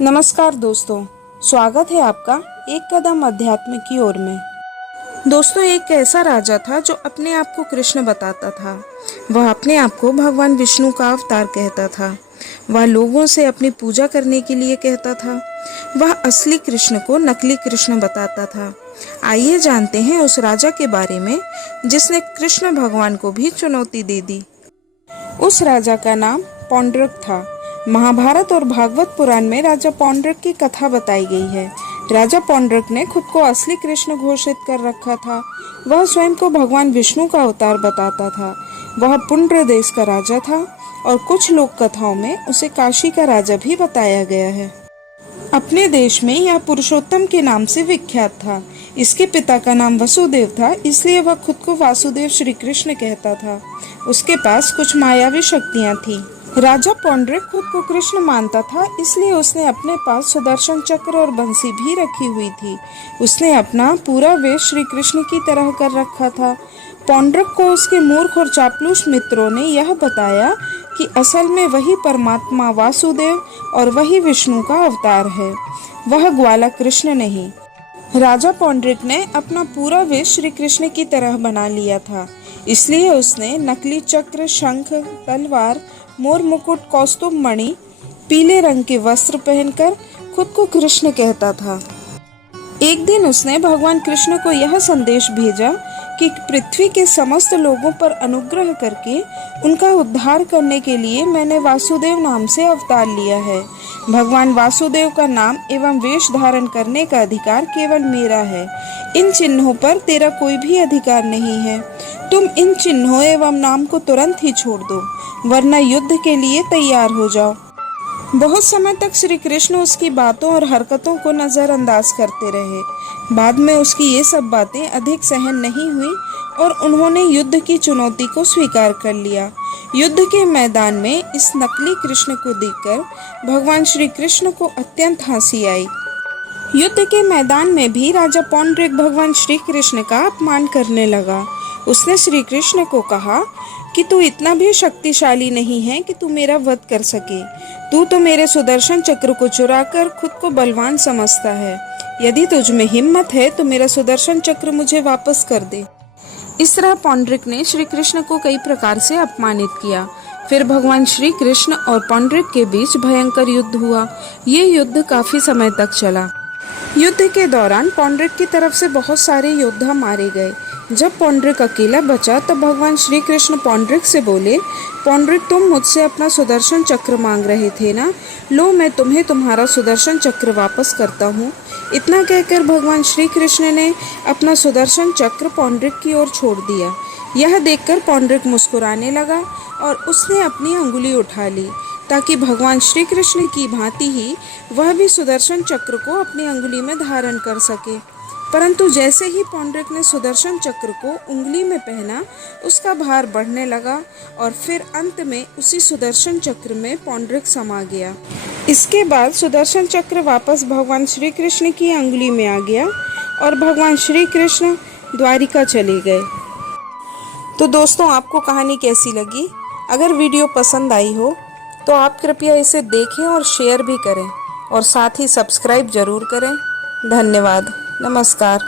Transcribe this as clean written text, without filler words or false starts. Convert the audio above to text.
नमस्कार दोस्तों, स्वागत है आपका एक कदम अध्यात्म की ओर में। दोस्तों, एक ऐसा राजा था जो अपने आप को कृष्ण बताता था। वह अपने आप को भगवान विष्णु का अवतार कहता था। वह लोगों से अपनी पूजा करने के लिए कहता था। वह असली कृष्ण को नकली कृष्ण बताता था। आइए जानते हैं उस राजा के बारे में जिसने कृष्ण भगवान को भी चुनौती दे दी। उस राजा का नाम पौंड्रक था। महाभारत और भागवत पुराण में राजा पौंड्रक की कथा बताई गई है। राजा पौंड्रक ने खुद को असली कृष्ण घोषित कर रखा था। वह स्वयं को भगवान विष्णु का अवतार बताता था। वह पुंड्र देश का राजा था और कुछ लोक कथाओं में उसे काशी का राजा भी बताया गया है। अपने देश में यह पुरुषोत्तम के नाम से विख्यात था। इसके पिता का नाम वसुदेव था, इसलिए वह खुद को वासुदेव श्री कृष्ण कहता था। उसके पास कुछ मायावी शक्तियां थीं। राजा पौंड्रिक खुद को कृष्ण मानता था, इसलिए उसने अपने पास सुदर्शन चक्र और बंसी भी रखी हुई थी। उसने अपना पूरा वेश श्री कृष्ण की तरह कर रखा था। पौंड्रिक को उसके मूर्ख और चापलूस मित्रों ने यह बताया कि असल में वही परमात्मा वासुदेव और वही विष्णु का अवतार है, वह ग्वाला कृष्ण नहीं। राजा पौंड्रिक ने अपना पूरा वेश श्री कृष्ण की तरह बना लिया था, इसलिए उसने नकली चक्र, शंख, तलवार, मोर मुकुट, कौस्तुभ मणि, पीले रंग के वस्त्र पहनकर खुद को कृष्ण कहता था। एक दिन उसने भगवान कृष्ण को यह संदेश भेजा कि पृथ्वी के समस्त लोगों पर अनुग्रह करके उनका उद्धार करने के लिए मैंने वासुदेव नाम से अवतार लिया है। भगवान वासुदेव का नाम एवं वेश धारण करने का अधिकार केवल मेरा है। इन चिन्हों पर तेरा कोई भी अधिकार नहीं है। तुम इन चिन्हों एवं नाम को तुरंत ही छोड़ दो, वरना युद्ध के लिए तैयार हो जाओ। बहुत समय तक श्री कृष्ण उसकी बातों और हरकतों को नजरअंदाज करते रहे। बाद में उसकी ये सब बातें अधिक सहन नहीं हुई और उन्होंने युद्ध की चुनौती को स्वीकार कर लिया। युद्ध के मैदान में इस नकली कृष्ण को देखकर भगवान श्री कृष्ण को अत्यंत हंसी आई। युद्ध के मैदान में भी राजा पौंड्रिक भगवान श्री कृष्ण का अपमान करने लगा। उसने श्री कृष्ण को कहा कि तू इतना भी शक्तिशाली नहीं है कि तू मेरा वध कर सके। तू तो मेरे सुदर्शन चक्र को चुराकर खुद को बलवान समझता है। यदि तुझ में हिम्मत है तो मेरा सुदर्शन चक्र मुझे वापस कर दे। इस तरह पौंड्रिक ने श्री कृष्ण को कई प्रकार से अपमानित किया। फिर भगवान श्री कृष्ण और पौंड्रिक के बीच भयंकर युद्ध हुआ। ये युद्ध काफी समय तक चला। युद्ध के दौरान पौंड्रिक की तरफ से बहुत सारे योद्धा मारे गए। जब पौंड्रिक अकेला बचा तब भगवान श्री कृष्ण पौंड्रिक से बोले, पौंड्रिक, तुम मुझसे अपना सुदर्शन चक्र मांग रहे थे ना? लो, मैं तुम्हें तुम्हारा सुदर्शन चक्र वापस करता हूँ। इतना कहकर भगवान श्री कृष्ण ने अपना सुदर्शन चक्र पौंड्रिक की ओर छोड़ दिया। यह देखकर पौंड्रिक मुस्कुराने लगा और उसने अपनी अंगुली उठा ली ताकि भगवान श्री कृष्ण की भांति ही वह भी सुदर्शन चक्र को अपनी अंगुली में धारण कर सके। परंतु जैसे ही पौंड्रिक ने सुदर्शन चक्र को उंगली में पहना, उसका भार बढ़ने लगा और फिर अंत में उसी सुदर्शन चक्र में पौंड्रिक समा गया। इसके बाद सुदर्शन चक्र वापस भगवान श्री कृष्ण की अंगुली में आ गया और भगवान श्री कृष्ण द्वारिका चले गए। तो दोस्तों, आपको कहानी कैसी लगी? अगर वीडियो पसंद आई हो तो आप कृपया इसे देखें और शेयर भी करें और साथ ही सब्सक्राइब जरूर करें। धन्यवाद। नमस्कार।